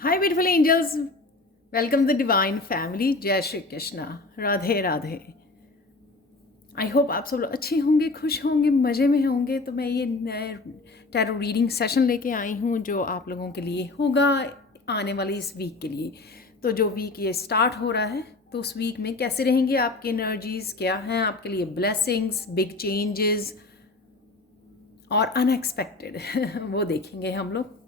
Hi beautiful angels, welcome the divine family. जय Shri Krishna, Radhe Radhe. I hope आप सब लोग अच्छे होंगे, खुश होंगे, मज़े में होंगे। तो मैं ये नए टैरो रीडिंग सेशन लेके आई हूँ जो आप लोगों के लिए होगा आने वाली इस वीक के लिए। तो जो वीक ये स्टार्ट हो रहा है, तो उस वीक में कैसे रहेंगे आपकी एनर्जीज, क्या हैं आपके लिए ब्लेसिंग्स, बिग चेंजेस और अनएक्सपेक्टेड वो देखेंगे हम लोग।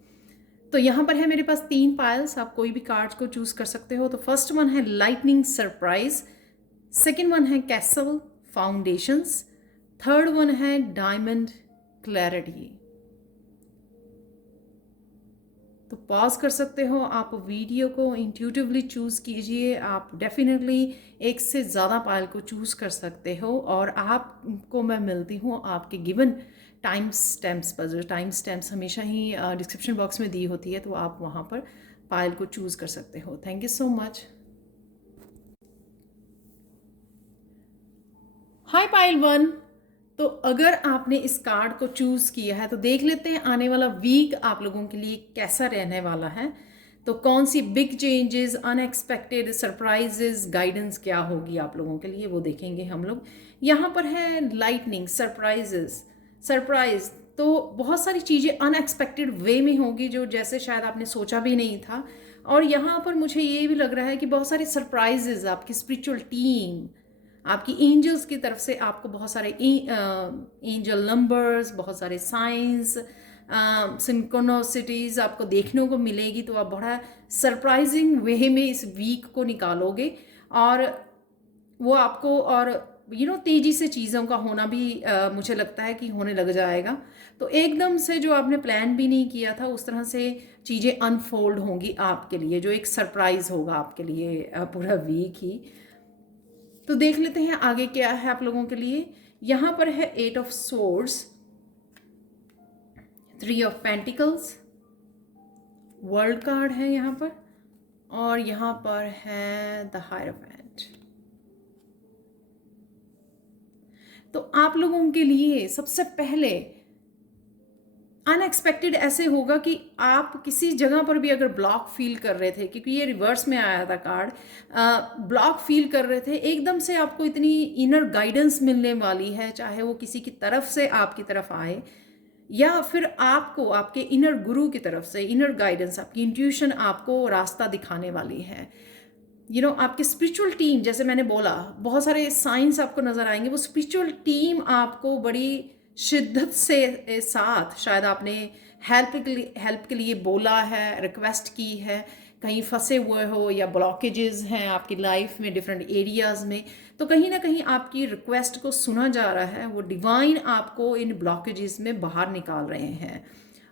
तो यहाँ पर है मेरे पास 3 पायल्स, आप कोई भी कार्ड्स को चूज कर सकते हो। तो फर्स्ट वन है लाइटनिंग सरप्राइज, सेकंड वन है कैसल फाउंडेशंस, थर्ड वन है डायमंड क्लैरिटी। तो पॉज कर सकते हो, आप वीडियो को इंट्यूटिवली चूज कीजिए। आप डेफिनेटली एक से ज़्यादा पायल को चूज कर सकते हो और आपको मैं मिलती हूँ आपके गिवन टाइम स्टैम्प्स पर। जो टाइम स्टैम्प्स हमेशा ही डिस्क्रिप्शन बॉक्स में दी होती है, तो आप वहाँ पर पायल को चूज कर सकते हो। Thank you so much. Hi Payal one. तो अगर आपने इस कार्ड को चूज किया है तो देख लेते हैं आने वाला वीक आप लोगों के लिए कैसा रहने वाला है। तो कौन सी big changes, unexpected surprises, guidance क्या होगी आप लोगों के लिए, वो देखेंगे हम लोग। यहाँ पर है लाइटनिंग सरप्राइजेस, सरप्राइज। तो बहुत सारी चीज़ें अनएक्सपेक्टेड वे में होगी जो जैसे शायद आपने सोचा भी नहीं था। और यहाँ पर मुझे ये भी लग रहा है कि बहुत सारे सरप्राइजेस आपकी स्पिरिचुअल टीम, आपकी एंजल्स की तरफ से आपको बहुत सारे एंजल नंबर्स, बहुत सारे साइंस, सिंक्रोनोसिटीज आपको देखने को मिलेगी। तो आप बड़ा सरप्राइजिंग वे में इस वीक को निकालोगे और वो आपको और तेजी से चीज़ों का होना भी मुझे लगता है कि होने लग जाएगा। तो एकदम से जो आपने प्लान भी नहीं किया था उस तरह से चीज़ें अनफोल्ड होंगी आपके लिए, जो एक सरप्राइज होगा आपके लिए पूरा वीक ही। तो देख लेते हैं आगे क्या है आप लोगों के लिए। यहां पर है 8 of swords, 3 of pentacles, world card है यहां पर, और यहां पर है द हायरोफेंट। तो आप लोगों के लिए सबसे पहले अनएक्सपेक्टेड ऐसे होगा कि आप किसी जगह पर भी अगर ब्लॉक फील कर रहे थे, क्योंकि ये रिवर्स में आया था कार्ड, ब्लॉक फील कर रहे थे, एकदम से आपको इतनी इनर गाइडेंस मिलने वाली है, चाहे वो किसी की तरफ से आपकी तरफ आए या फिर आपको आपके इनर गुरु की तरफ से इनर गाइडेंस, आपकी इंट्यूशन आपको रास्ता दिखाने वाली है। आपकी स्पिरिचुअल टीम, जैसे मैंने बोला, बहुत सारे साइंस आपको नजर आएंगे। वो स्पिरिचुअल टीम आपको बड़ी शिद्दत से साथ, शायद आपने हेल्प के लिए बोला है, रिक्वेस्ट की है, कहीं फंसे हुए हो या ब्लॉकेजेस हैं आपकी लाइफ में डिफरेंट एरियाज में, तो कहीं ना कहीं आपकी रिक्वेस्ट को सुना जा रहा है। वो डिवाइन आपको इन ब्लॉकेजेस में बाहर निकाल रहे हैं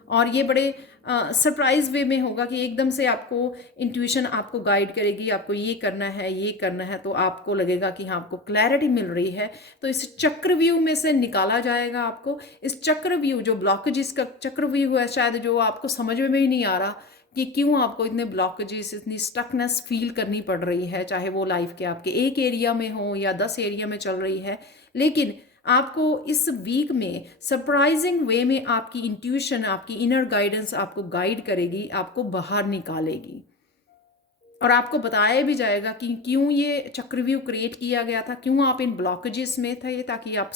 और ये बड़े सरप्राइज वे में होगा कि एकदम से आपको इंट्यूशन आपको गाइड करेगी, आपको ये करना है, ये करना है। तो आपको लगेगा कि हाँ, आपको क्लैरिटी मिल रही है। तो इस चक्रव्यूह में से निकाला जाएगा आपको। इस चक्रव्यूह, जो ब्लॉकेजेस का चक्रव्यूह है, शायद जो आपको समझ में ही नहीं आ रहा कि क्यों आपको इतने ब्लॉकेजेस, इतनी स्टकनेस फील करनी पड़ रही है, चाहे वो लाइफ के आपके एक एरिया में हो या 10 एरिया में चल रही है। लेकिन आपको इस वीक में सरप्राइजिंग वे में आपकी इंट्यूशन, आपकी इनर गाइडेंस आपको गाइड करेगी, आपको बाहर निकालेगी और आपको बताया भी जाएगा कि क्यों ये चक्रव्यूह क्रिएट किया गया था, क्यों आप इन ब्लॉकेजेस में थे, ताकि आप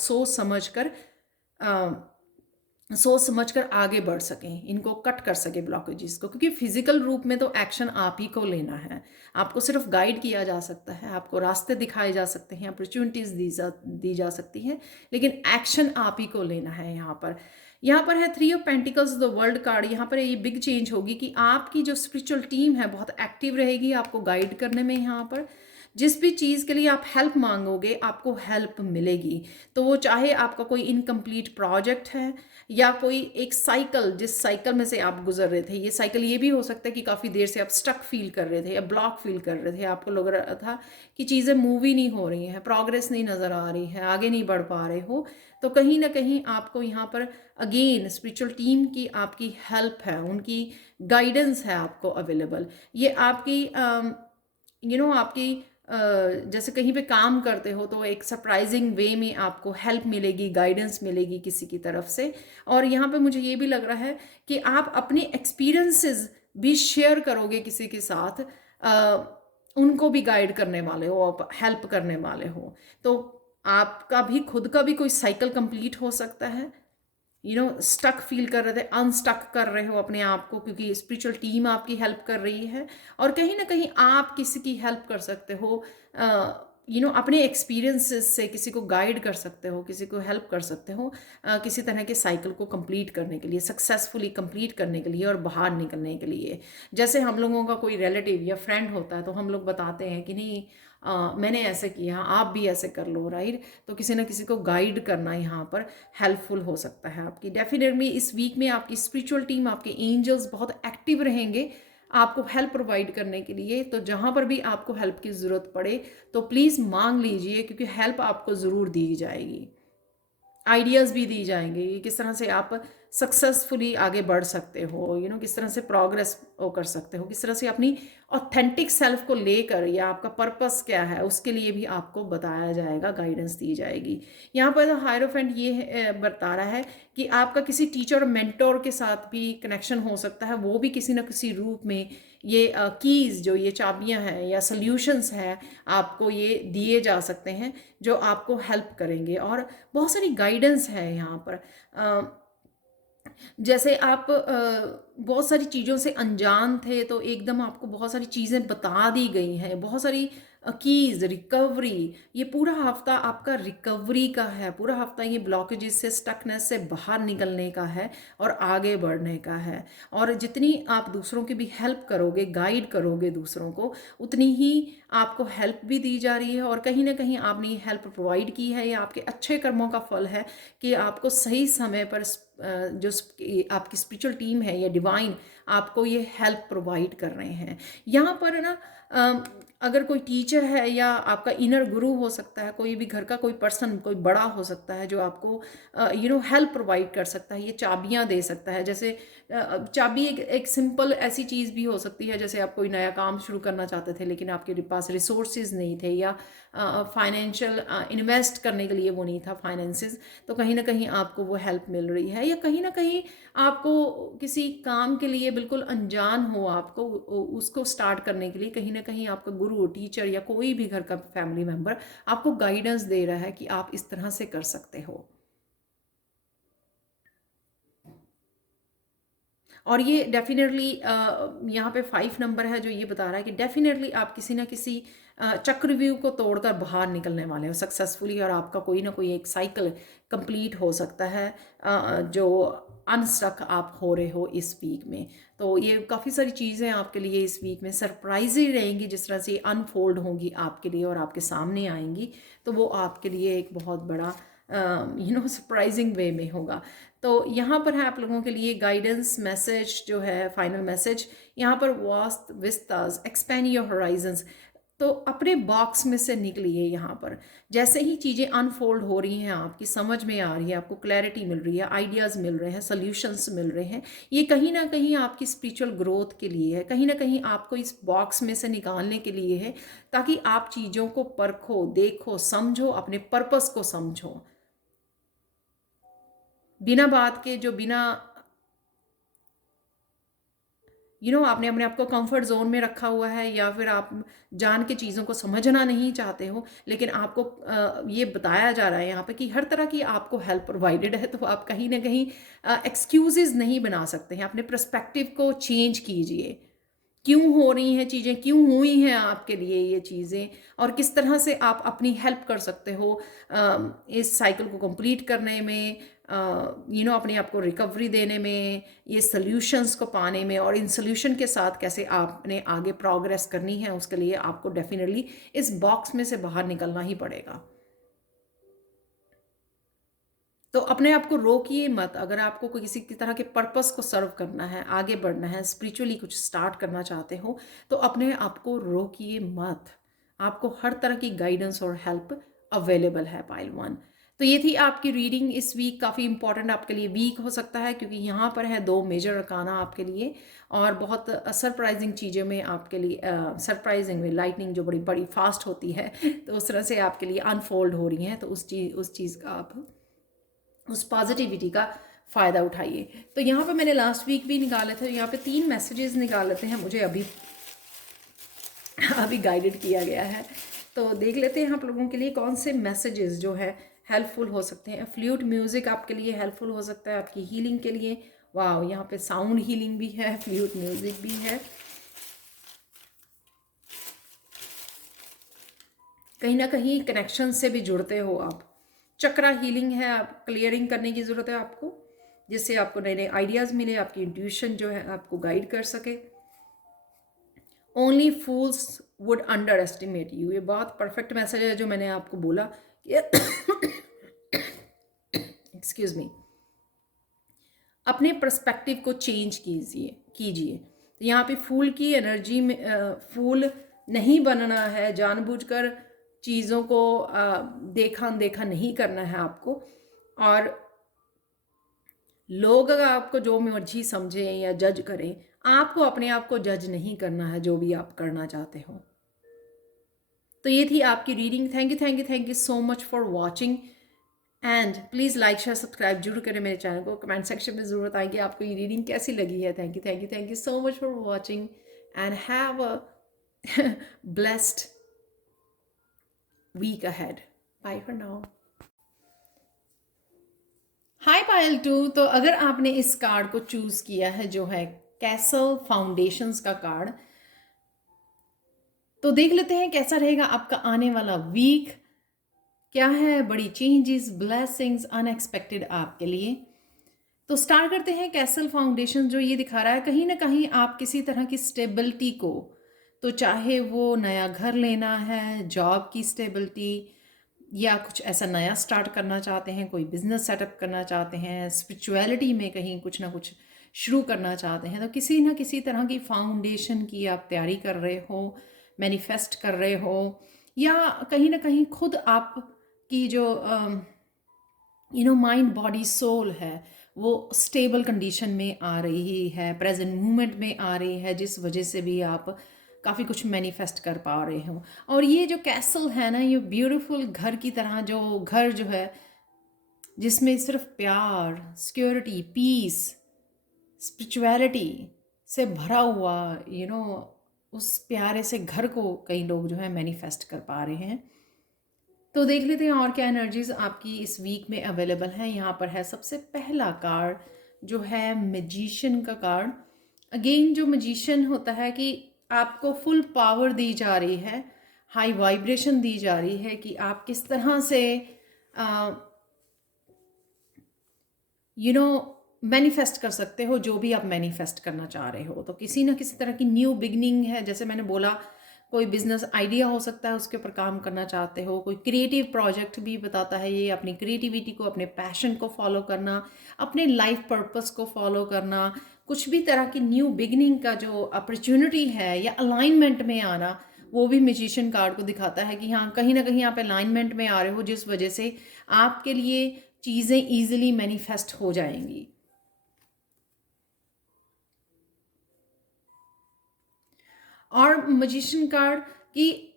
सोच समझकर आगे बढ़ सकें, इनको कट कर सके ब्लॉकेजेस को। क्योंकि फिजिकल रूप में तो एक्शन आप ही को लेना है, आपको सिर्फ गाइड किया जा सकता है, आपको रास्ते दिखाए जा सकते हैं, अपॉर्चुनिटीज दी जा सकती हैं, लेकिन एक्शन आप ही को लेना है। यहाँ पर है 3 of pentacles, the world card. यहाँ पर ये बिग चेंज होगी कि आपकी जो स्पिरिचुअल टीम है बहुत एक्टिव रहेगी आपको गाइड करने में। यहाँ पर जिस भी चीज़ के लिए आप हेल्प मांगोगे आपको हेल्प मिलेगी। तो वो चाहे आपका कोई इनकम्प्लीट प्रोजेक्ट है या कोई एक साइकिल, जिस साइकिल में से आप गुजर रहे थे, ये साइकिल ये भी हो सकता है कि काफ़ी देर से आप स्टक फील कर रहे थे या ब्लॉक फील कर रहे थे, आपको लग रहा था कि चीज़ें मूव ही नहीं हो रही हैं, प्रोग्रेस नहीं नज़र आ रही है, आगे नहीं बढ़ पा रहे हो। तो कहीं ना कहीं आपको यहाँ पर अगेन स्पिरिचुअल टीम की आपकी हेल्प है, उनकी गाइडेंस है आपको अवेलेबल। ये आपकी आपकी जैसे कहीं पे काम करते हो तो एक सरप्राइजिंग वे में आपको हेल्प मिलेगी, गाइडेंस मिलेगी किसी की तरफ से। और यहाँ पे मुझे ये भी लग रहा है कि आप अपने एक्सपीरियंसेस भी शेयर करोगे किसी के साथ, उनको भी गाइड करने वाले हो, आप हेल्प करने वाले हो, तो आपका भी खुद का भी कोई साइकिल कंप्लीट हो सकता है। स्टक फील कर रहे थे, अनस्टक कर रहे हो अपने आप को, क्योंकि स्पिरिचुअल टीम आपकी हेल्प कर रही है। और कहीं ना कहीं आप किसी की हेल्प कर सकते हो, अपने एक्सपीरियंसेस से किसी को गाइड कर सकते हो, किसी को हेल्प कर सकते हो, किसी तरह के साइकिल को कंप्लीट करने के लिए, सक्सेसफुली कंप्लीट करने के लिए और बाहर निकलने के लिए। जैसे हम लोगों का कोई रिलेटिव या फ्रेंड होता है तो हम लोग बताते हैं कि नहीं, मैंने ऐसे किया, आप भी ऐसे कर लो, राइट। तो किसी ना किसी को गाइड करना यहाँ पर हेल्पफुल हो सकता है आपकी। डेफिनेटली इस वीक में आपकी स्पिरिचुअल टीम, आपके एंजल्स बहुत एक्टिव रहेंगे आपको हेल्प प्रोवाइड करने के लिए। तो जहाँ पर भी आपको हेल्प की ज़रूरत पड़े तो प्लीज़ मांग लीजिए, क्योंकि हेल्प आपको ज़रूर दी जाएगी, आइडियाज़ भी दी जाएंगे कि किस तरह से आप सक्सेसफुली आगे बढ़ सकते हो, किस तरह से प्रोग्रेस वो कर सकते हो, किस तरह से अपनी ऑथेंटिक सेल्फ को लेकर, या आपका पर्पस क्या है उसके लिए भी आपको बताया जाएगा, गाइडेंस दी जाएगी। यहाँ पर हायरोफेंट ये बता रहा है कि आपका किसी टीचर और मेंटोर के साथ भी कनेक्शन हो सकता है, वो भी किसी न किसी रूप में ये कीज़, जो ये चाबियां हैं या सॉल्यूशंस हैं, आपको ये दिए जा सकते हैं जो आपको हेल्प करेंगे। और बहुत सारी गाइडेंस है यहाँ पर। जैसे आप बहुत सारी चीज़ों से अनजान थे तो एकदम आपको बहुत सारी चीज़ें बता दी गई हैं, बहुत सारी कीज़, रिकवरी। ये पूरा हफ्ता आपका रिकवरी का है, पूरा हफ्ता ये ब्लॉकेजेस से, स्टकनेस से बाहर निकलने का है और आगे बढ़ने का है। और जितनी आप दूसरों की भी हेल्प करोगे, गाइड करोगे दूसरों को, उतनी ही आपको हेल्प भी दी जा रही है। और कहीं ना कहीं आपने ये हेल्प प्रोवाइड की है, या आपके अच्छे कर्मों का फल है कि आपको सही समय पर जो आपकी स्पिरिचुअल टीम है या डिवाइन आपको ये हेल्प प्रोवाइड कर रहे हैं। यहाँ पर ना अगर कोई टीचर है या आपका इनर गुरु हो सकता है, कोई भी घर का कोई पर्सन, कोई बड़ा हो सकता है जो आपको हेल्प प्रोवाइड कर सकता है, ये चाबियाँ दे सकता है। जैसे चाबी एक सिंपल ऐसी चीज़ भी हो सकती है, जैसे आप कोई नया काम शुरू करना चाहते थे लेकिन आपके पास रिसोर्सेज नहीं थे, या फाइनेंशियल इन्वेस्ट करने के लिए वो नहीं था फाइनेंसेस, तो कहीं ना कहीं आपको वो हेल्प मिल रही है। या कहीं ना कहीं आपको किसी काम के लिए बिल्कुल अनजान हो, आपको उसको स्टार्ट करने के लिए कहीं ना कहीं आपका गुरु, टीचर या कोई भी घर का फैमिली मेम्बर आपको गाइडेंस दे रहा है कि आप इस तरह से कर सकते हो। और ये डेफिनेटली यहाँ पे 5 नंबर है जो ये बता रहा है कि डेफिनेटली आप किसी ना किसी चक्रव्यूह को तोड़कर बाहर निकलने वाले हो सक्सेसफुली, और आपका कोई ना कोई एक साइकिल कंप्लीट हो सकता है जो अनस्टक आप हो रहे हो इस वीक में। तो ये काफ़ी सारी चीज़ें आपके लिए इस वीक में सरप्राइज ही रहेंगी, जिस तरह से अनफोल्ड होंगी आपके लिए और आपके सामने आएंगी, तो वो आपके लिए एक बहुत बड़ा सरप्राइजिंग वे में होगा। तो यहाँ पर है आप लोगों के लिए गाइडेंस मैसेज, जो है फाइनल मैसेज यहाँ पर, vast vistas expand your Horizons. तो अपने बॉक्स में से निकलिए। यहाँ पर जैसे ही चीज़ें अनफोल्ड हो रही हैं, आपकी समझ में आ रही है, आपको क्लैरिटी मिल रही है, आइडियाज़ मिल रहे हैं, सॉल्यूशंस मिल रहे हैं, ये कहीं ना कहीं आपकी स्पिरिचुअल ग्रोथ के लिए है, कहीं ना कहीं आपको इस बॉक्स में से निकालने के लिए है, ताकि आप चीज़ों को परखो, देखो, समझो, अपने पर्पस को समझो, बिना बात के, जो बिना आपने अपने आप को कंफर्ट जोन में रखा हुआ है, या फिर आप जान के चीज़ों को समझना नहीं चाहते हो, लेकिन आपको ये बताया जा रहा है यहाँ पे कि हर तरह की आपको हेल्प प्रोवाइडेड है, तो आप कहीं ना कहीं एक्सक्यूजेज नहीं बना सकते हैं। अपने पर्सपेक्टिव को चेंज कीजिए, क्यों हो रही हैं चीज़ें, क्यों हुई हैं आपके लिए ये चीज़ें, और किस तरह से आप अपनी हेल्प कर सकते हो इस साइकिल को कंप्लीट करने में, अपने आप को रिकवरी देने में, ये सॉल्यूशंस को पाने में, और इन सॉल्यूशन के साथ कैसे आपने आगे प्रोग्रेस करनी है, उसके लिए आपको डेफिनेटली इस बॉक्स में से बाहर निकलना ही पड़ेगा। तो अपने आप को रोकिए मत। अगर आपको कोई किसी की तरह के पर्पस को सर्व करना है, आगे बढ़ना है, स्पिरिचुअली कुछ स्टार्ट करना चाहते हो, तो अपने आप को रोकिए मत। आपको हर तरह की गाइडेंस और हेल्प अवेलेबल है, पाइल 1। तो ये थी आपकी रीडिंग इस वीक। काफ़ी इंपॉर्टेंट आपके लिए वीक हो सकता है, क्योंकि यहाँ पर है 2 मेजर अरकाना आपके लिए, और बहुत सरप्राइजिंग चीज़ों में आपके लिए, सरप्राइजिंग में लाइटनिंग जो बड़ी बड़ी फास्ट होती है तो उस तरह से आपके लिए अनफोल्ड हो रही हैं। तो उस चीज़ का आप, उस पॉजिटिविटी का फ़ायदा उठाइए। तो यहाँ पे मैंने लास्ट वीक भी निकाले थे, यहाँ पे 3 मैसेजेस निकाल लेते हैं, मुझे अभी अभी गाइडेड किया गया है। तो देख लेते हैं आप लोगों के लिए कौन से मैसेजेस जो है हेल्पफुल हो सकते हैं। फ्लूट म्यूज़िक आपके लिए हेल्पफुल हो सकता है आपकी हीलिंग के लिए। वाह, यहाँ पे साउंड हीलिंग भी है, फ्लूट म्यूज़िक भी है। कहीं ना कहीं कनेक्शन से भी जुड़ते हो आप। चक्रा हीलिंग है, आप क्लियरिंग करने की ज़रूरत है आपको, जिससे आपको नए नए आइडियाज़ मिले, आपकी इंट्यूशन जो है आपको गाइड कर सके। Only fools would under estimate you, ये बहुत परफेक्ट मैसेज है जो मैंने आपको बोला कि एक्सक्यूज मी, अपने पर्सपेक्टिव को चेंज कीजिए। तो यहाँ पे फूल की एनर्जी में फूल नहीं बनना है, जानबूझकर चीज़ों को देखा अनदेखा नहीं करना है आपको। और लोग अगर आपको जो मर्जी समझें या जज करें, आपको अपने आप को जज नहीं करना है जो भी आप करना चाहते हो। तो ये थी आपकी reading. Thank you so much for watching, and please like share subscribe जरूर करें मेरे चैनल को। कमेंट सेक्शन में ज़रूर बताएं कि आपको ये रीडिंग कैसी लगी है। Thank you so much for watching, and have a blessed week ahead. Bye for now. Hi Payal too. तो अगर आपने इस कार्ड को चूज़ किया है जो है कैसल फाउंडेशंस का कार्ड, तो देख लेते हैं कैसा रहेगा आपका आने वाला वीक। क्या है बड़ी चेंजेस, ब्लेसिंग्स, अनएक्सपेक्टेड आपके लिए। तो स्टार्ट करते हैं। कैसल फाउंडेशन जो ये दिखा रहा है, कहीं ना कहीं आप किसी तरह की स्टेबिलिटी को, तो चाहे वो नया घर लेना है, जॉब की स्टेबिलिटी, या कुछ ऐसा नया स्टार्ट करना चाहते हैं, कोई बिजनेस सेटअप करना चाहते हैं, स्पिरिचुअलिटी में कहीं कुछ ना कुछ शुरू करना चाहते हैं, तो किसी ना किसी तरह की फाउंडेशन की आप तैयारी कर रहे हो, मैनिफेस्ट कर रहे हो, या कहीं ना कहीं खुद आप की जो माइंड बॉडी सोल है वो स्टेबल कंडीशन में आ रही है, प्रेजेंट मोमेंट में आ रही है, जिस वजह से भी आप काफ़ी कुछ मैनिफेस्ट कर पा रहे हो। और ये जो कैसल है ना, ये ब्यूटीफुल घर की तरह, जो घर जो है जिसमें सिर्फ प्यार, सिक्योरिटी, पीस, स्पिरिचुअलिटी से भरा हुआ, उस प्यारे से घर को कई लोग जो है मैनिफेस्ट कर पा रहे हैं। तो देख लेते हैं और क्या एनर्जीज आपकी इस वीक में अवेलेबल हैं। यहाँ पर है सबसे पहला कार्ड जो है मैजिशियन का कार्ड। अगेन जो मैजिशियन होता है कि आपको फुल पावर दी जा रही है, हाई वाइब्रेशन दी जा रही है कि आप किस तरह से मैनिफेस्ट कर सकते हो जो भी आप मैनिफेस्ट करना चाह रहे हो। तो किसी ना किसी तरह की न्यू बिगनिंग है, जैसे मैंने बोला, कोई बिजनेस आइडिया हो सकता है, उसके ऊपर काम करना चाहते हो, कोई क्रिएटिव प्रोजेक्ट भी बताता है ये, अपनी क्रिएटिविटी को, अपने पैशन को फॉलो करना, अपने लाइफ पर्पस को फॉलो करना, कुछ भी तरह की न्यू बिगनिंग का जो अपॉर्चुनिटी है या अलाइनमेंट में आना, वो भी मैजिशियन कार्ड को दिखाता है कि हाँ, कहीं ना कहीं आप अलाइनमेंट में आ रहे हो, जिस वजह से आपके लिए चीज़ें ईजिली मैनिफेस्ट हो जाएंगी। और मैजिशियन कार्ड की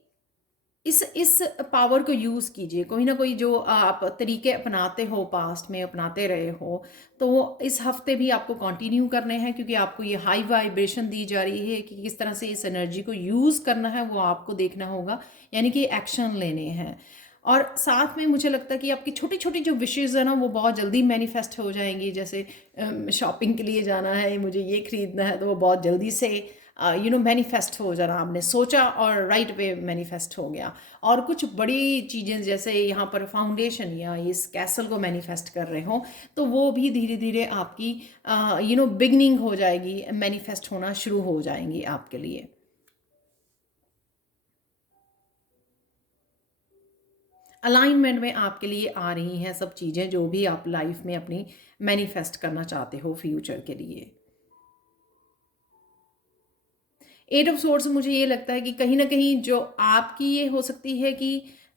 इस पावर को यूज़ कीजिए। कोई ना कोई जो आप तरीके अपनाते हो, पास्ट में अपनाते रहे हो, तो वो इस हफ्ते भी आपको कंटिन्यू करने हैं, क्योंकि आपको ये हाई वाइब्रेशन दी जा रही है कि किस तरह से इस एनर्जी को यूज़ करना है, वो आपको देखना होगा, यानी कि एक्शन लेने हैं। और साथ में मुझे लगता है कि आपकी छोटी छोटी जो विशेज़ है ना, वो बहुत जल्दी मैनिफेस्ट हो जाएंगी। जैसे शॉपिंग के लिए जाना है, मुझे ये ख़रीदना है, तो वो बहुत जल्दी से मैनिफेस्ट हो जाना। आपने सोचा और राइट वे मैनिफेस्ट हो गया। और कुछ बड़ी चीज़ें जैसे यहाँ पर फाउंडेशन या इस कैसल को मैनिफेस्ट कर रहे हो, तो वो भी धीरे धीरे आपकी बिगनिंग हो जाएगी, मैनिफेस्ट होना शुरू हो जाएंगी आपके लिए। अलाइनमेंट में आपके लिए आ रही हैं सब चीज़ें जो भी आप लाइफ में अपनी मैनिफेस्ट करना चाहते हो फ्यूचर के लिए। 8 ऑफ सोर्ड्स मुझे ये लगता है कि कहीं ना कहीं जो आपकी ये हो सकती है कि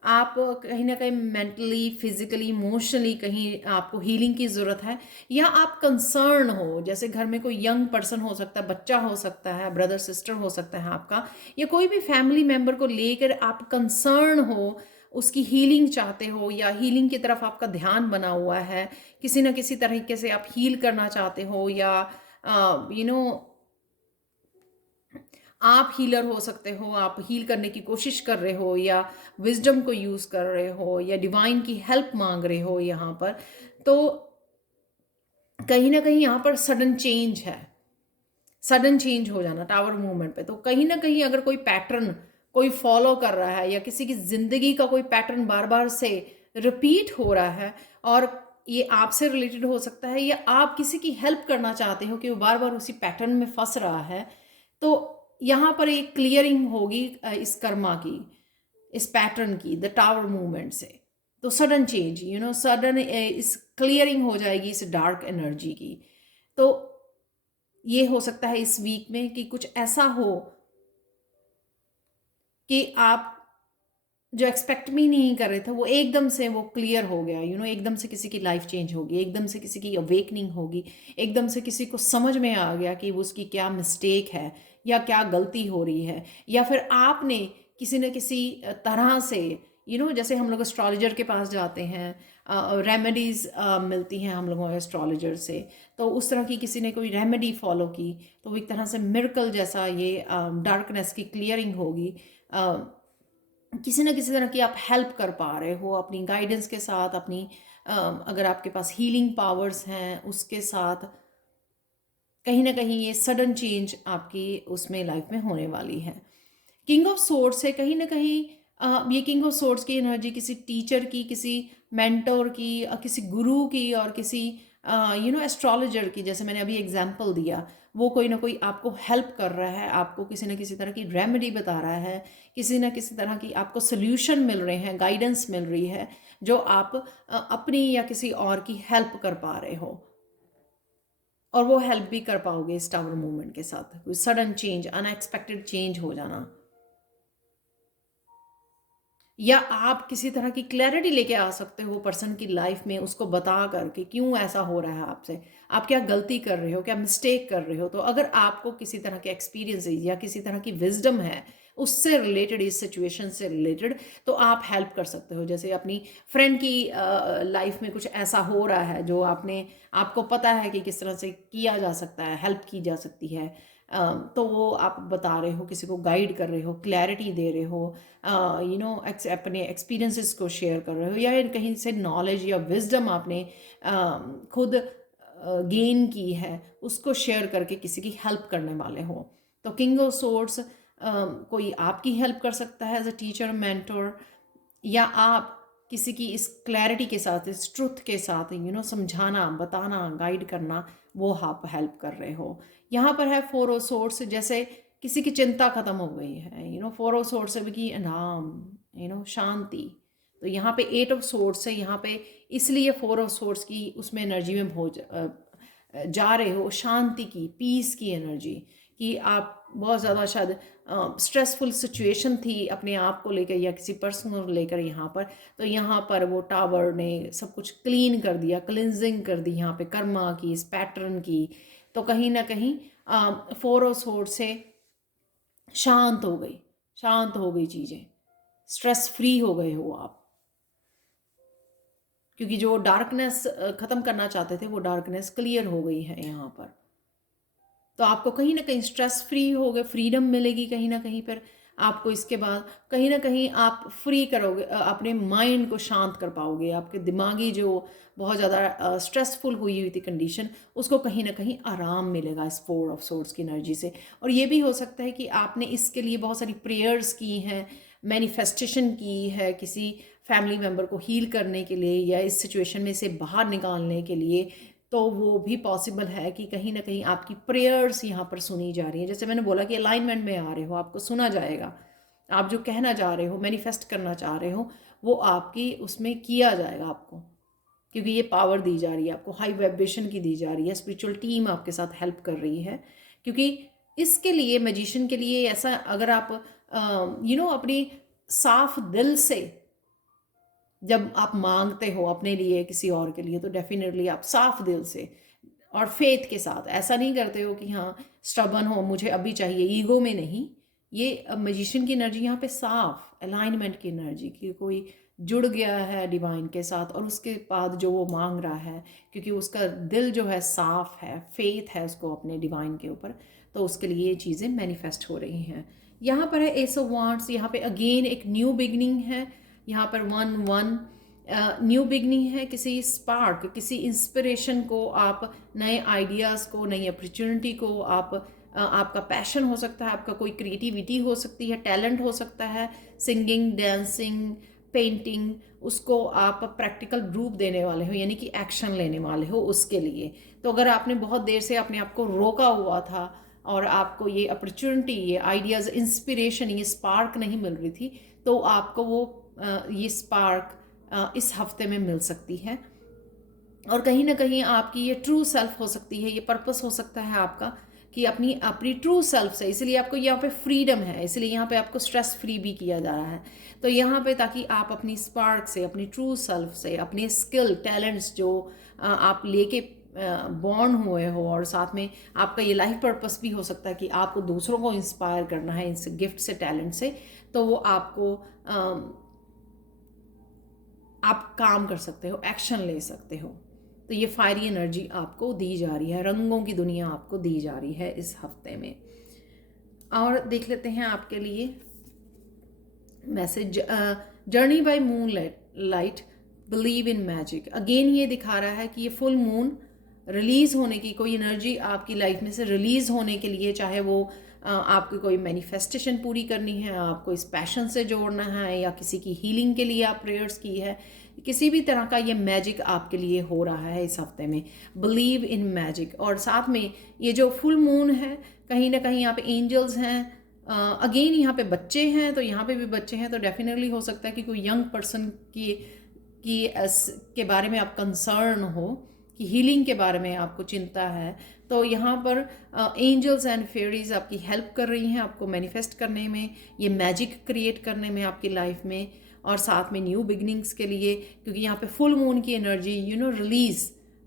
आप कहीं न कहीं मेंटली, फिज़िकली, इमोशनली कहीं आपको हीलिंग की ज़रूरत है, या आप कंसर्न हो, जैसे घर में कोई यंग पर्सन हो सकता है, बच्चा हो सकता है, ब्रदर सिस्टर हो सकता है आपका, या कोई भी फैमिली मेंबर को लेकर आप कंसर्न हो, उसकी हीलिंग चाहते हो, या हीलिंग की तरफ आपका ध्यान बना हुआ है, किसी न किसी तरीके से आप हील करना चाहते हो, या यू नो आप हीलर हो सकते हो, आप हील करने की कोशिश कर रहे हो, या विज़डम को यूज़ कर रहे हो, या डिवाइन की हेल्प माँग रहे हो यहाँ पर, तो कहीं न कहीं यहाँ पर सडन चेंज है। सडन चेंज हो जाना टावर मूवमेंट पे, तो कहीं न कहीं अगर कोई पैटर्न कोई फ़ॉलो कर रहा है, या किसी की ज़िंदगी का कोई पैटर्न बार-बार से रिपीट हो रहा है, और ये आपसे रिलेटेड हो सकता है, या आप किसी की हेल्प करना चाहते हो कि वो बार-बार उसी पैटर्न में फँस रहा है, तो यहाँ पर एक क्लियरिंग होगी इस कर्मा की, इस पैटर्न की, द टावर मूवमेंट से। तो सडन चेंज, सडन इस क्लियरिंग हो जाएगी इस डार्क एनर्जी की। तो ये हो सकता है इस वीक में कि कुछ ऐसा हो कि आप जो एक्सपेक्ट भी नहीं कर रहे थे, वो एकदम से वो क्लियर हो गया, एकदम से किसी की लाइफ चेंज होगी, एकदम से किसी की अवेकनिंग होगी, एकदम से किसी को समझ में आ गया कि वो उसकी क्या मिस्टेक है, या क्या गलती हो रही है, या फिर आपने किसी न किसी तरह से, जैसे हम लोग एस्ट्रोलॉजर के पास जाते हैं, रेमेडीज़ मिलती हैं हम लोगों को एस्ट्रोलॉजर से, तो उस तरह की किसी ने कोई रेमेडी फॉलो की, तो वो एक तरह से मिरेकल जैसा ये डार्कनेस की क्लियरिंग होगी। किसी न किसी तरह की आप हेल्प कर पा रहे हो अपनी गाइडेंस के साथ, अपनी अगर आपके पास हीलिंग पावर्स हैं उसके साथ, कहीं ना कहीं ये सडन चेंज आपकी उसमें लाइफ में होने वाली है। किंग ऑफ सोर्ड्स है, कहीं ना कहीं ये किंग ऑफ सोर्ड्स की एनर्जी किसी टीचर की, किसी मेंटोर की, किसी गुरु की, और किसी एस्ट्रोलॉजर की, जैसे मैंने अभी एग्जांपल दिया, वो कोई ना कोई आपको हेल्प कर रहा है, आपको किसी न किसी तरह की रेमेडी बता रहा है, किसी न किसी तरह की आपको सोल्यूशन मिल रहे हैं, गाइडेंस मिल रही है, जो आप अपनी या किसी और की हेल्प कर पा रहे हो, और वो हेल्प भी कर पाओगे इस टावर मूवमेंट के साथ। कोई सडन चेंज, अनएक्सपेक्टेड चेंज हो जाना, या आप किसी तरह की क्लैरिटी लेके आ सकते हो पर्सन की लाइफ में, उसको बता कर कि क्यों ऐसा हो रहा है आपसे, आप क्या गलती कर रहे हो, क्या मिस्टेक कर रहे हो। तो अगर आपको किसी तरह के एक्सपीरियंसेस या किसी तरह की विजडम है उससे रिलेटेड, इस सिचुएशन से रिलेटेड, तो आप हेल्प कर सकते हो। जैसे अपनी फ्रेंड की लाइफ में कुछ ऐसा हो रहा है जो आपको पता है कि किस तरह से किया जा सकता है, हेल्प की जा सकती है, तो वो आप बता रहे हो, किसी को गाइड कर रहे हो, क्लैरिटी दे रहे हो, अपने एक्सपीरियंसेस को शेयर कर रहे हो, या कहीं से नॉलेज या विजडम आपने खुद गेन की है, उसको शेयर करके किसी की हेल्प करने वाले हो। तो किंग ऑफ सोर्ड्स कोई आपकी हेल्प कर सकता है एज अ टीचर, मेंटोर, या आप किसी की इस क्लैरिटी के साथ, इस ट्रुथ के साथ, समझाना, बताना, गाइड करना, वो आप हेल्प कर रहे हो। यहाँ पर है फोर ऑफ सोर्ड्स, जैसे किसी की चिंता खत्म हो गई है, फोर ऑफ सोर्ड्स से की आराम, शांति। तो यहाँ पे एट ऑफ सोर्ड्स है, यहाँ पे इसलिए फोर ऑफ सोर्ड्स की उसमें एनर्जी में जा रहे हो, शांति की, पीस की एनर्जी, कि आप बहुत ज़्यादा शायद स्ट्रेसफुल सिचुएशन थी अपने आप को लेकर या किसी पर्सन को लेकर यहाँ पर, तो यहाँ पर वो टावर ने सब कुछ क्लीन कर दिया, क्लिनजिंग कर दी यहाँ पे कर्मा की, इस पैटर्न की। तो कहीं ना कहीं फोर ऑफ सोर्ड से शांत हो गई, शांत हो गई चीज़ें, स्ट्रेस फ्री हो गए हो आप, क्योंकि जो डार्कनेस ख़त्म करना चाहते थे वो डार्कनेस क्लियर हो गई है यहाँ पर। तो आपको कहीं ना कहीं स्ट्रेस फ्री हो गए, फ्रीडम मिलेगी कहीं ना कहीं पर आपको। इसके बाद कहीं ना कहीं आप फ्री करोगे, अपने माइंड को शांत कर पाओगे, आपके दिमागी जो बहुत ज़्यादा स्ट्रेसफुल हुई हुई थी कंडीशन, उसको कहीं ना कहीं आराम मिलेगा इस फोर ऑफ सोर्ड्स की एनर्जी से। और ये भी हो सकता है कि आपने इसके लिए बहुत सारी प्रेयर्स की हैं, मैनिफेस्टेशन की है किसी फैमिली मेम्बर को हील करने के लिए, या इस सिचुएशन में से बाहर निकालने के लिए। तो वो भी पॉसिबल है कि कहीं ना कहीं आपकी प्रेयर्स यहाँ पर सुनी जा रही हैं। जैसे मैंने बोला कि अलाइनमेंट में आ रहे हो, आपको सुना जाएगा, आप जो कहना चाह रहे हो, मैनिफेस्ट करना चाह रहे हो, वो आपकी उसमें किया जाएगा आपको, क्योंकि ये पावर दी जा रही है आपको, हाई वाइब्रेशन की दी जा रही है, स्पिरिचुअल टीम आपके साथ हेल्प कर रही है। क्योंकि इसके लिए, मैजिशियन के लिए, ऐसा अगर आप अपनी साफ दिल से जब आप मांगते हो अपने लिए किसी और के लिए, तो डेफिनेटली आप साफ दिल से और फेथ के साथ, ऐसा नहीं करते हो कि हाँ स्टबन हो मुझे अभी चाहिए, ईगो में नहीं। ये मैजिशियन की एनर्जी यहाँ पे साफ अलाइनमेंट की एनर्जी, कि कोई जुड़ गया है डिवाइन के साथ और उसके बाद जो वो मांग रहा है, क्योंकि उसका दिल जो है साफ है, फेथ है उसको अपने डिवाइन के ऊपर, तो उसके लिए ये चीज़ें मैनिफेस्ट हो रही हैं। यहाँ पर है एस ऑफ वांड्स, यहाँ पे अगेन एक न्यू बिगनिंग है। यहाँ पर 1-1 न्यू बिगनिंग है, किसी स्पार्क, किसी इंस्पिरेशन को, आप नए आइडियाज़ को, नई अपॉर्चुनिटी को, आपका पैशन हो सकता है, आपका कोई क्रिएटिविटी हो सकती है, टैलेंट हो सकता है, सिंगिंग, डांसिंग, पेंटिंग, उसको आप प्रैक्टिकल रूप देने वाले हो, यानी कि एक्शन लेने वाले हो उसके लिए। तो अगर आपने बहुत देर से अपने आप को रोका हुआ था और आपको ये अपॉर्चुनिटी, ये आइडियाज़, इंस्पिरेशन, ये स्पार्क नहीं मिल रही थी, तो आपको वो ये स्पार्क इस हफ्ते में मिल सकती है। और कहीं ना कहीं आपकी ये ट्रू सेल्फ हो सकती है, ये पर्पस हो सकता है आपका, कि अपनी अपनी ट्रू सेल्फ से, इसलिए आपको यहाँ पे फ्रीडम है, इसलिए यहाँ पे आपको स्ट्रेस फ्री भी किया जा रहा है। तो यहाँ पे ताकि आप अपनी स्पार्क से, अपनी ट्रू सेल्फ से, अपने स्किल टैलेंट्स जो आप लेके बॉर्न हुए हो, और साथ में आपका ये लाइफ पर्पस भी हो सकता है कि आपको दूसरों को इंस्पायर करना है इस गिफ्ट से, टैलेंट से, तो वो आपको आप काम कर सकते हो, एक्शन ले सकते हो। तो ये फायरी एनर्जी आपको दी जा रही है, रंगों की दुनिया आपको दी जा रही है इस हफ्ते में। और देख लेते हैं आपके लिए message, journey by moon light, believe in magic. Again ये दिखा रहा है कि ये फुल मून रिलीज़ होने की, कोई एनर्जी आपकी लाइफ में से रिलीज़ होने के लिए, चाहे वो आपकी कोई मैनिफेस्टेशन पूरी करनी है, आपको इस पैशन से जोड़ना है, या किसी की हीलिंग के लिए आप प्रेयर्स की है, किसी भी तरह का ये मैजिक आपके लिए हो रहा है इस हफ्ते में। Believe in magic. और साथ में ये जो फुल मून है, कहीं ना कहीं यहाँ पे एंजल्स हैं, अगेन यहाँ पे बच्चे हैं, तो यहाँ पे भी बच्चे हैं, तो डेफिनेटली हो सकता है कि कोई यंग पर्सन के बारे में आप कंसर्न हो, कि हीलिंग के बारे में आपको चिंता है, तो यहाँ पर एंजल्स एंड फेरीज आपकी हेल्प कर रही हैं आपको मैनिफेस्ट करने में, ये मैजिक क्रिएट करने में आपकी लाइफ में, और साथ में न्यू बिगनिंग्स के लिए, क्योंकि यहाँ पे फुल मून की एनर्जी,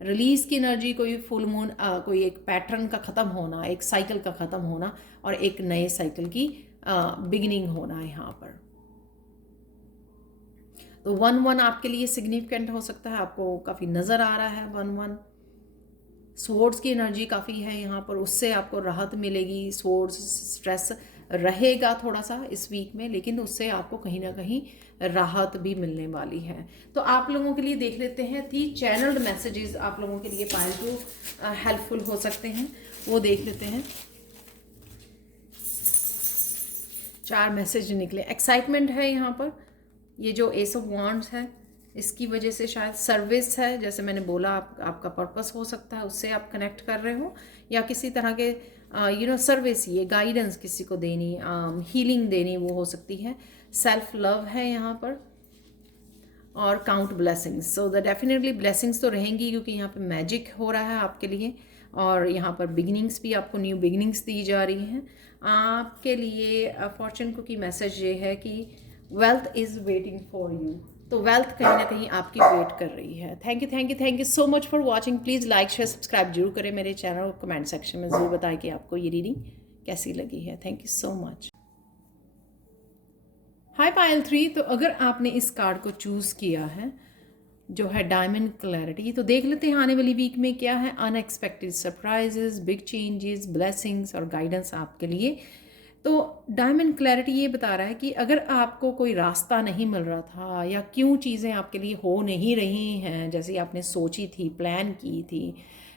रिलीज़ की एनर्जी, कोई फुल मून, कोई एक पैटर्न का ख़त्म होना, एक साइकिल का ख़त्म होना, और एक नए साइकिल की बिगिनिंग होना है यहाँ पर। तो 1-1 आपके लिए सिग्निफिकेंट हो सकता है, आपको काफ़ी नज़र आ रहा है 1-1। स्वॉर्ड्स की एनर्जी काफ़ी है यहाँ पर, उससे आपको राहत मिलेगी। स्वॉर्ड्स, स्ट्रेस रहेगा थोड़ा सा इस वीक में, लेकिन उससे आपको कहीं ना कहीं राहत भी मिलने वाली है। तो आप लोगों के लिए देख लेते हैं 3 चैनल्ड मैसेजेस आप लोगों के लिए पायल टू हेल्पफुल हो सकते हैं, वो देख लेते हैं। 4 मैसेज निकले। एक्साइटमेंट है यहाँ पर, ये जो एस ऑफ वांड्स है, इसकी वजह से शायद सर्विस है, जैसे मैंने बोला, आपका पर्पस हो सकता है, उससे आप कनेक्ट कर रहे हो, या किसी तरह के सर्विस, ये गाइडेंस किसी को देनी, हीलिंग देनी, वो हो सकती है। सेल्फ लव है यहाँ पर, और count blessings. So the definitely blessings तो रहेंगी, क्योंकि यहाँ पे मैजिक हो रहा है आपके लिए, और यहाँ पर बिगिनिंग्स भी, आपको न्यू बिगिनिंग्स दी जा रही हैं आपके लिए। फॉर्चून कुकी मैसेज ये है कि wealth is waiting for you, तो वेल्थ कहीं ना कहीं आपकी वेट कर रही है। Thank you so much for watching. Please like share subscribe जरूर करें मेरे चैनल, और कमेंट सेक्शन में ज़रूर बताएं कि आपको ये रीडिंग कैसी लगी है। Thank you so much. Hi Payal 3, तो अगर आपने इस कार्ड को चूज़ किया है जो है डायमंड क्लैरिटी, तो देख लेते हैं आने वाली वीक में क्या है। Unexpected surprises, big changes, blessings और गाइडेंस आपके लिए। तो डायमंड क्लैरिटी ये बता रहा है कि अगर आपको कोई रास्ता नहीं मिल रहा था, या क्यों चीज़ें आपके लिए हो नहीं रही हैं जैसे आपने सोची थी, प्लान की थी,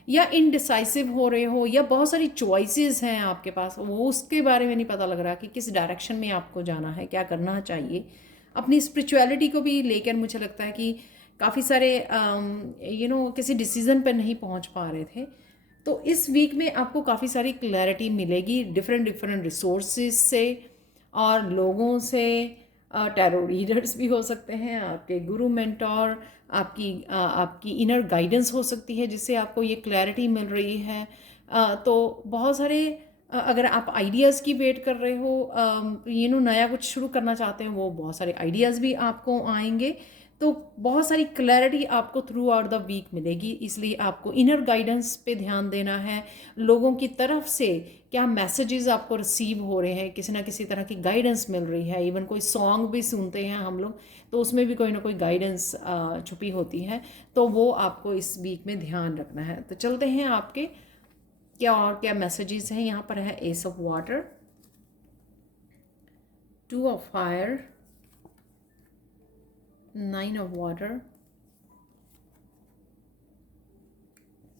या इनडिसाइसिव हो रहे हो, या बहुत सारी चॉइसेस हैं आपके पास, वो उसके बारे में नहीं पता लग रहा कि किस डायरेक्शन में आपको जाना है, क्या करना चाहिए। अपनी स्पिरिचुअलिटी को भी लेकर मुझे लगता है कि काफ़ी सारे किसी डिसीज़न पर नहीं पहुंच पा रहे थे। तो इस वीक में आपको काफ़ी सारी क्लैरिटी मिलेगी डिफरेंट रिसोर्सेज से और लोगों से। टैरो रीडर्स भी हो सकते हैं, आपके गुरु मेंटोर, आपकी इनर गाइडेंस हो सकती है जिससे आपको ये क्लैरिटी मिल रही है। तो बहुत सारे अगर आप आइडियाज़ की वेट कर रहे हो, नया कुछ शुरू करना चाहते हो, वो बहुत सारे आइडियाज़ भी आपको आएंगे। तो बहुत सारी क्लैरिटी आपको थ्रू आउट द वीक मिलेगी, इसलिए आपको इनर गाइडेंस पे ध्यान देना है। लोगों की तरफ से क्या मैसेजेस आपको रिसीव हो रहे हैं, किसी ना किसी तरह की गाइडेंस मिल रही है। इवन कोई सॉन्ग भी सुनते हैं हम लोग, तो उसमें भी कोई ना कोई गाइडेंस छुपी होती है, तो वो आपको इस वीक में ध्यान रखना है। तो चलते हैं आपके क्या और क्या मैसेजेस हैं। यहाँ पर है S of water, 2 of fire, 9 of water,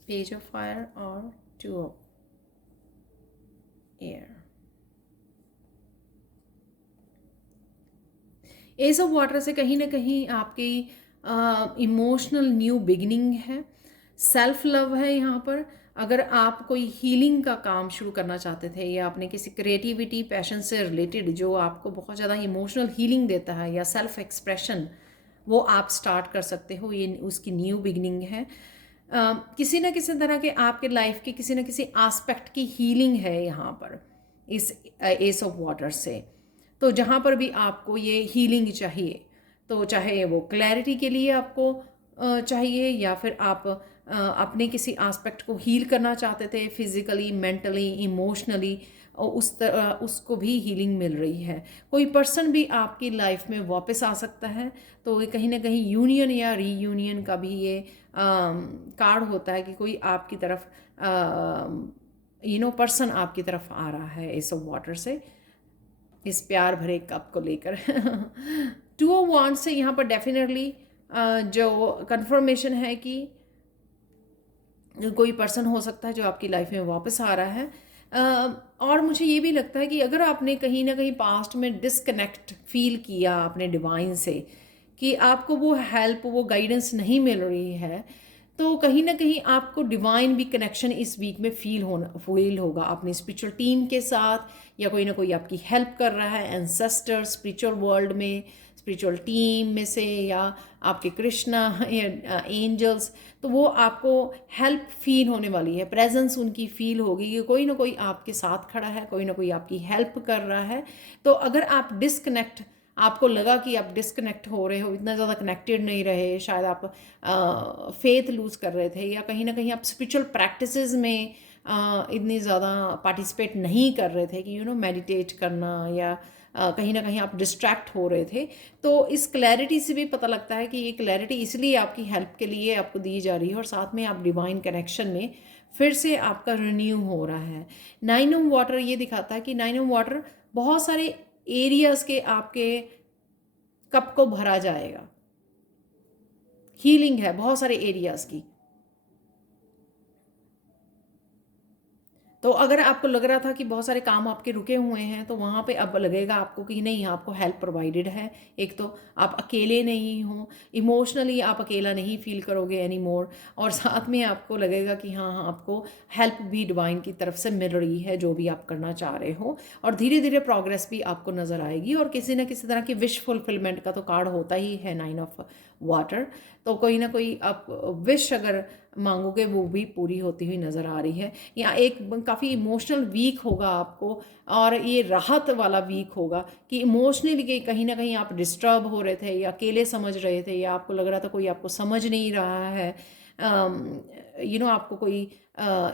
page of fire और 2 of air. S of water से कहीं ना कहीं आपकी इमोशनल न्यू बिगिनिंग है, सेल्फ लव है यहाँ पर। अगर आप कोई हीलिंग का काम शुरू करना चाहते थे या अपने किसी क्रिएटिविटी पैशन से रिलेटेड जो आपको बहुत ज़्यादा इमोशनल हीलिंग देता है या सेल्फ एक्सप्रेशन, वो आप स्टार्ट कर सकते हो, ये उसकी न्यू बिगिनिंग है। किसी न किसी तरह के आपके लाइफ के किसी न किसी एस्पेक्ट की हीलिंग है यहाँ पर इस एस ऑफ वाटर से। तो जहाँ पर भी आपको ये हीलिंग चाहिए, तो चाहे वो क्लैरिटी के लिए आपको चाहिए या फिर आप अपने किसी एस्पेक्ट को हील करना चाहते थे, फिजिकली, मेंटली, इमोशनली, और उसको भी हीलिंग मिल रही है। कोई पर्सन भी आपकी लाइफ में वापस आ सकता है, तो ये कहीं ना कहीं यूनियन या रीयूनियन का भी ये कार्ड होता है कि कोई आपकी तरफ पर्सन आपकी तरफ आ रहा है एस ऑफ वाटर से, इस प्यार भरे कप को लेकर। 2 ऑफ वांड्स से यहाँ पर डेफिनेटली जो कंफर्मेशन है कि कोई पर्सन हो सकता है जो आपकी लाइफ में वापस आ रहा है। और मुझे ये भी लगता है कि अगर आपने कहीं ना कहीं पास्ट में डिस्कनेक्ट फील किया अपने डिवाइन से, कि आपको वो हेल्प, वो गाइडेंस नहीं मिल रही है, तो कहीं ना कहीं आपको डिवाइन भी कनेक्शन इस वीक में फील होगा अपनी स्पिरिचुअल टीम के साथ, या कोई ना कोई आपकी हेल्प कर रहा है, एंसेस्टर, स्पिरिचुअल वर्ल्ड में, स्पिरिचुअल टीम में से, या आपके कृष्णा या एंजल्स, तो वो आपको हेल्प फील होने वाली है, प्रेजेंस उनकी फील होगी कि कोई ना कोई आपके साथ खड़ा है, कोई ना कोई आपकी हेल्प कर रहा है। तो अगर आप आपको लगा कि आप डिस्कनेक्ट हो रहे हो, इतना ज़्यादा कनेक्टेड नहीं रहे, शायद आप फेथ लूज़ कर रहे थे, या कहीं ना कहीं आप स्पिरिचुअल प्रैक्टिसेस में इतनी ज़्यादा पार्टिसिपेट नहीं कर रहे थे कि मेडिटेट करना, या कहीं ना कहीं आप डिस्ट्रैक्ट हो रहे थे, तो इस क्लैरिटी से भी पता लगता है कि ये क्लैरिटी इसलिए आपकी हेल्प के लिए आपको दी जा रही है, और साथ में आप डिवाइन कनेक्शन में फिर से आपका रिन्यू हो रहा है। 9 ऑफ वाटर ये दिखाता है कि 9 ऑफ वाटर बहुत सारे एरियाज के आपके कप को भरा जाएगा, हीलिंग है बहुत सारे एरियाज की। तो अगर आपको लग रहा था कि बहुत सारे काम आपके रुके हुए हैं, तो वहाँ पे अब लगेगा आपको कि नहीं, आपको हेल्प प्रोवाइडेड है। एक तो आप अकेले नहीं हो, इमोशनली आप अकेला नहीं फील करोगे एनी मोर, और साथ में आपको लगेगा कि हाँ, आपको हेल्प भी डिवाइन की तरफ से मिल रही है जो भी आप करना चाह रहे हो, और धीरे धीरे प्रोग्रेस भी आपको नज़र आएगी। और किसी न किसी तरह की विश फुलफिलमेंट का तो कार्ड होता ही है 9 ऑफ वाटर, तो कोई ना कोई आप विश अगर मांगोगे वो भी पूरी होती हुई नज़र आ रही है। या एक काफ़ी इमोशनल वीक होगा आपको, और ये राहत वाला वीक होगा कि इमोशनली कहीं ना कहीं आप डिस्टर्ब हो रहे थे, या अकेले समझ रहे थे, या आपको लग रहा था कोई आपको समझ नहीं रहा है, आपको कोई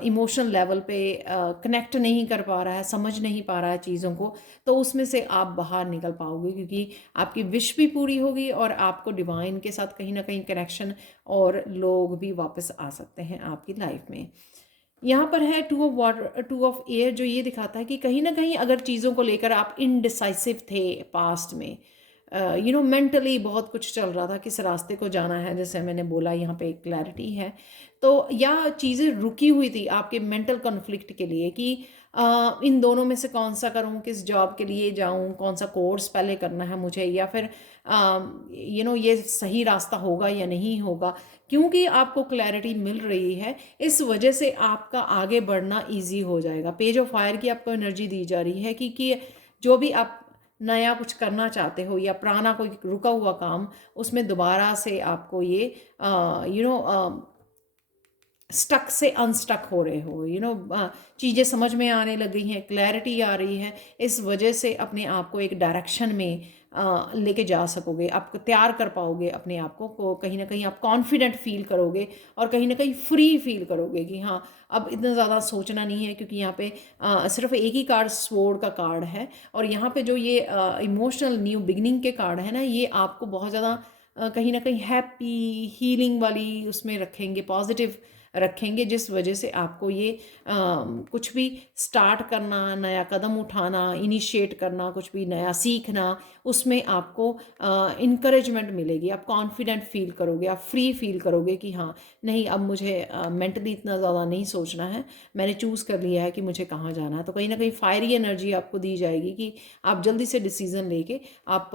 इमोशनल लेवल पे कनेक्ट नहीं कर पा रहा है, समझ नहीं पा रहा है चीज़ों को, तो उसमें से आप बाहर निकल पाओगे, क्योंकि आपकी विश भी पूरी होगी और आपको डिवाइन के साथ कहीं ना कहीं कनेक्शन, और लोग भी वापस आ सकते हैं आपकी लाइफ में। यहाँ पर है 2 ऑफ वाटर, 2 ऑफ एयर, जो ये दिखाता है कि कहीं ना कहीं अगर चीज़ों को लेकर आप इनडिसाइसिव थे पास्ट में, मेंटली बहुत कुछ चल रहा था, किस रास्ते को जाना है, जैसे मैंने बोला यहाँ पे एक क्लैरिटी है, तो या चीज़ें रुकी हुई थी आपके मेंटल कॉन्फ्लिक्ट के लिए कि इन दोनों में से कौन सा करूँ, किस जॉब के लिए जाऊँ, कौन सा कोर्स पहले करना है मुझे, या फिर ये सही रास्ता होगा या नहीं होगा। क्योंकि आपको क्लैरिटी मिल रही है, इस वजह से आपका आगे बढ़ना ईजी हो जाएगा। पेज ऑफ फायर की आपको एनर्जी दी जा रही है कि जो भी आप नया कुछ करना चाहते हो, या पुराना कोई रुका हुआ काम, उसमें दोबारा से आपको ये स्टक से अनस्टक हो रहे हो, चीज़ें समझ में आने लग गई हैं, क्लैरिटी आ रही है। इस वजह से अपने आप को एक डायरेक्शन में लेके जा सकोगे, आप तैयार कर पाओगे अपने आप को कहीं ना कहीं आप कॉन्फिडेंट फील करोगे और कहीं ना कहीं फ्री फील करोगे कि हाँ, अब इतना ज़्यादा सोचना नहीं है, क्योंकि यहाँ पे सिर्फ एक ही कार्ड स्वॉर्ड का कार्ड है। और यहाँ पे जो ये इमोशनल न्यू बिगनिंग के कार्ड है ना, ये आपको बहुत ज़्यादा कहीं ना कहीं हैप्पी हीलिंग वाली उसमें रखेंगे, पॉजिटिव रखेंगे, जिस वजह से आपको ये कुछ भी स्टार्ट करना, नया कदम उठाना, इनिशिएट करना, कुछ भी नया सीखना, उसमें आपको इनकरेजमेंट मिलेगी। आप कॉन्फिडेंट फील करोगे, आप फ्री फील करोगे कि हाँ नहीं, अब मुझे मेंटली इतना ज़्यादा नहीं सोचना है, मैंने चूज़ कर लिया है कि मुझे कहाँ जाना है। तो कहीं ना कहीं फायरी एनर्जी आपको दी जाएगी कि आप जल्दी से डिसीज़न लेके आप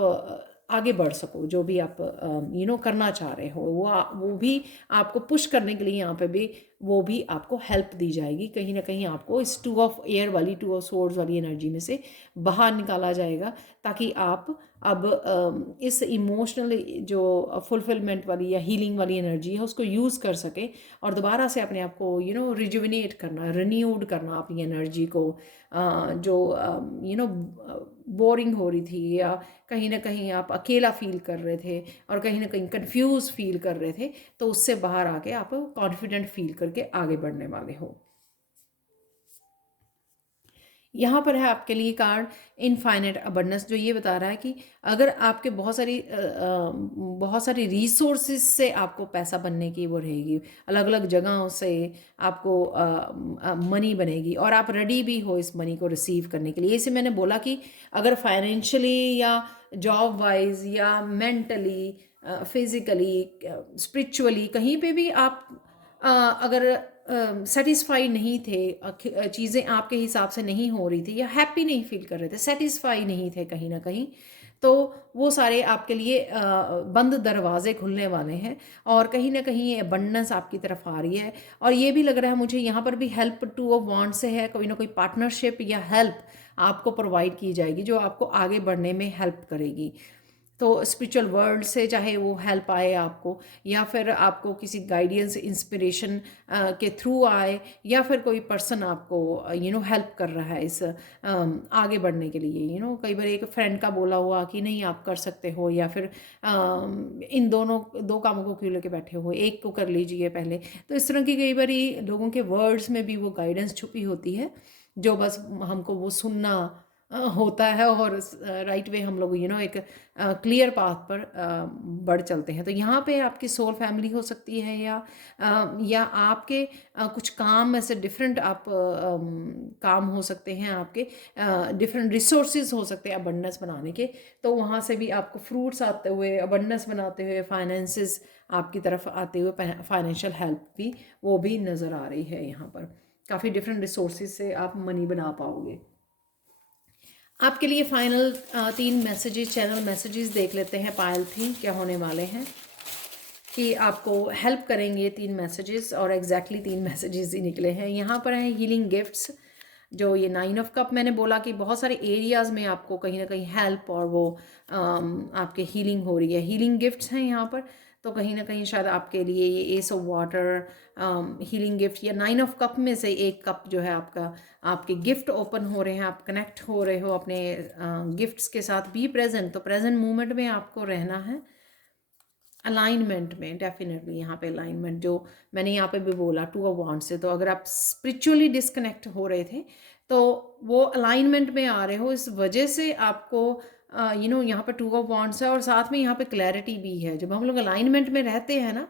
आगे बढ़ सको, जो भी आप करना चाह रहे हो, वो भी आपको पुश करने के लिए यहाँ पे भी वो भी आपको हेल्प दी जाएगी। कहीं ना कहीं आपको इस 2 ऑफ एयर वाली, 2 ऑफ सोर्ड्स वाली एनर्जी में से बाहर निकाला जाएगा, ताकि आप अब इस इमोशनल जो फुलफिलमेंट वाली या हीलिंग वाली एनर्जी है उसको यूज़ कर सके और दोबारा से अपने आप को रिजुविनेट करना, रिन्यूड करना अपनी एनर्जी को, जो बोरिंग हो रही थी या कहीं ना कहीं आप अकेला फील कर रहे थे और कहीं ना कहीं कंफ्यूज फील कर रहे थे, तो उससे बाहर आके आप कॉन्फिडेंट फील करके आगे बढ़ने वाले हो। यहाँ पर है आपके लिए कार्ड इनफाइनाइट अबंडेंस, जो ये बता रहा है कि अगर आपके बहुत सारी रिसोर्सेज से आपको पैसा बनने की वो रहेगी, अलग अलग जगहों से आपको मनी बनेगी और आप रेडी भी हो इस मनी को रिसीव करने के लिए। इसे मैंने बोला कि अगर फाइनेंशियली या जॉब वाइज या मेंटली, फिजिकली, स्पिरिचुअली कहीं पे भी आप अगर सेटिस्फाई नहीं थे, चीज़ें आपके हिसाब से नहीं हो रही थी या हैप्पी नहीं फील कर रहे थे, सेटिस्फाई नहीं थे कहीं ना कहीं, तो वो सारे आपके लिए बंद दरवाजे खुलने वाले हैं और कहीं ना कहीं ये अबंडेंस आपकी तरफ आ रही है। और ये भी लग रहा है मुझे यहाँ पर भी हेल्प 2 ऑफ वांड से है, कोई ना कोई पार्टनरशिप या हेल्प आपको प्रोवाइड की जाएगी जो आपको आगे बढ़ने में हेल्प करेगी। तो स्पिरिचुअल वर्ल्ड से चाहे वो हेल्प आए आपको, या फिर आपको किसी गाइडेंस इंस्पिरेशन के थ्रू आए, या फिर कोई पर्सन आपको हेल्प कर रहा है इस आगे बढ़ने के लिए। कई बार एक फ्रेंड का बोला हुआ कि नहीं आप कर सकते हो, या फिर इन दोनों 2 कामों को क्यों लेके बैठे हो, एक को कर लीजिए पहले। तो इस तरह की कई बार लोगों के वर्ड्स में भी वो गाइडेंस छुपी होती है, जो बस हमको वो सुनना होता है और राइट वे हम लोग एक क्लियर पाथ पर बढ़ चलते हैं। तो यहाँ पे आपकी सोल फैमिली हो सकती है, या आपके कुछ काम ऐसे डिफरेंट आप काम हो सकते हैं, आपके डिफरेंट रिसोर्सेज हो सकते हैं अबंडेंस बनाने के। तो वहाँ से भी आपको फ्रूट्स आते हुए, अबंडेंस बनाते हुए, फाइनेंसेस आपकी तरफ आते हुए, फाइनेंशियल हेल्प भी वो भी नज़र आ रही है। यहाँ पर काफ़ी डिफरेंट रिसोर्सेज से आप मनी बना पाओगे। आपके लिए फाइनल 3 मैसेजेस, चैनल मैसेजेस देख लेते हैं पायल थी क्या होने वाले हैं, कि आपको हेल्प करेंगे 3 मैसेजेस, और एग्जैक्टली 3 मैसेजेस ही निकले हैं। यहाँ पर हैं हीलिंग गिफ्ट्स, जो ये 9 ऑफ कप, मैंने बोला कि बहुत सारे एरियाज़ में आपको कहीं ना कहीं हेल्प और वो आपके हीलिंग हो रही है, हीलिंग गिफ्ट्स हैं यहाँ पर। तो कहीं ना कहीं शायद आपके लिए ये S of water healing gift या 9 ऑफ कप में से एक कप जो है आपका, आपके गिफ्ट ओपन हो रहे हैं, आप कनेक्ट हो रहे हो अपने गिफ्ट्स के साथ। बी प्रेजेंट, तो प्रेजेंट मोमेंट में आपको रहना है, अलाइनमेंट में। डेफिनेटली यहाँ पे अलाइनमेंट, जो मैंने यहाँ पे भी बोला 2 ऑफ वांड से, तो अगर आप स्पिरिचुअली डिस्कनेक्ट हो रहे थे तो वो अलाइनमेंट में आ रहे हो, इस वजह से आपको यहाँ पे 2 ऑफ वांड्स है और साथ में यहाँ पे क्लैरिटी भी है। जब हम लोग अलाइनमेंट में रहते हैं ना,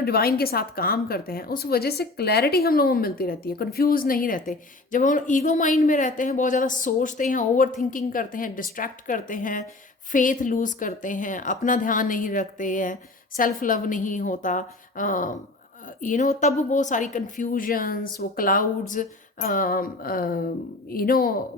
डिवाइन के साथ काम करते हैं, उस वजह से क्लैरिटी हम लोगों को मिलती रहती है, कंफ्यूज नहीं रहते। जब हम ईगो माइंड में रहते हैं, बहुत ज़्यादा सोचते हैं, ओवर थिंकिंग करते हैं, डिस्ट्रैक्ट करते हैं, फेथ लूज़ करते हैं, अपना ध्यान नहीं रखते हैं, सेल्फ लव नहीं होता, तब वो सारी कन्फ्यूजन्स, वो क्लाउड्स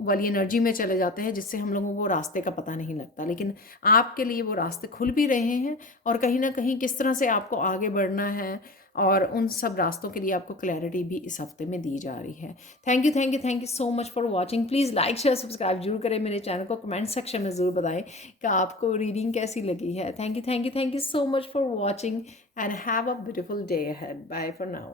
वाली एनर्जी में चले जाते हैं, जिससे हम लोगों को रास्ते का पता नहीं लगता। लेकिन आपके लिए वो रास्ते खुल भी रहे हैं और कहीं ना कहीं किस तरह से आपको आगे बढ़ना है और उन सब रास्तों के लिए आपको क्लैरिटी भी इस हफ्ते में दी जा रही है। Thank you so much for watching. Please like share subscribe जरूर करें मेरे चैनल को, कमेंट सेक्शन में ज़रूर बताएं कि आपको रीडिंग कैसी लगी है। Thank you so much for watching and have a beautiful day ahead. Bye for now.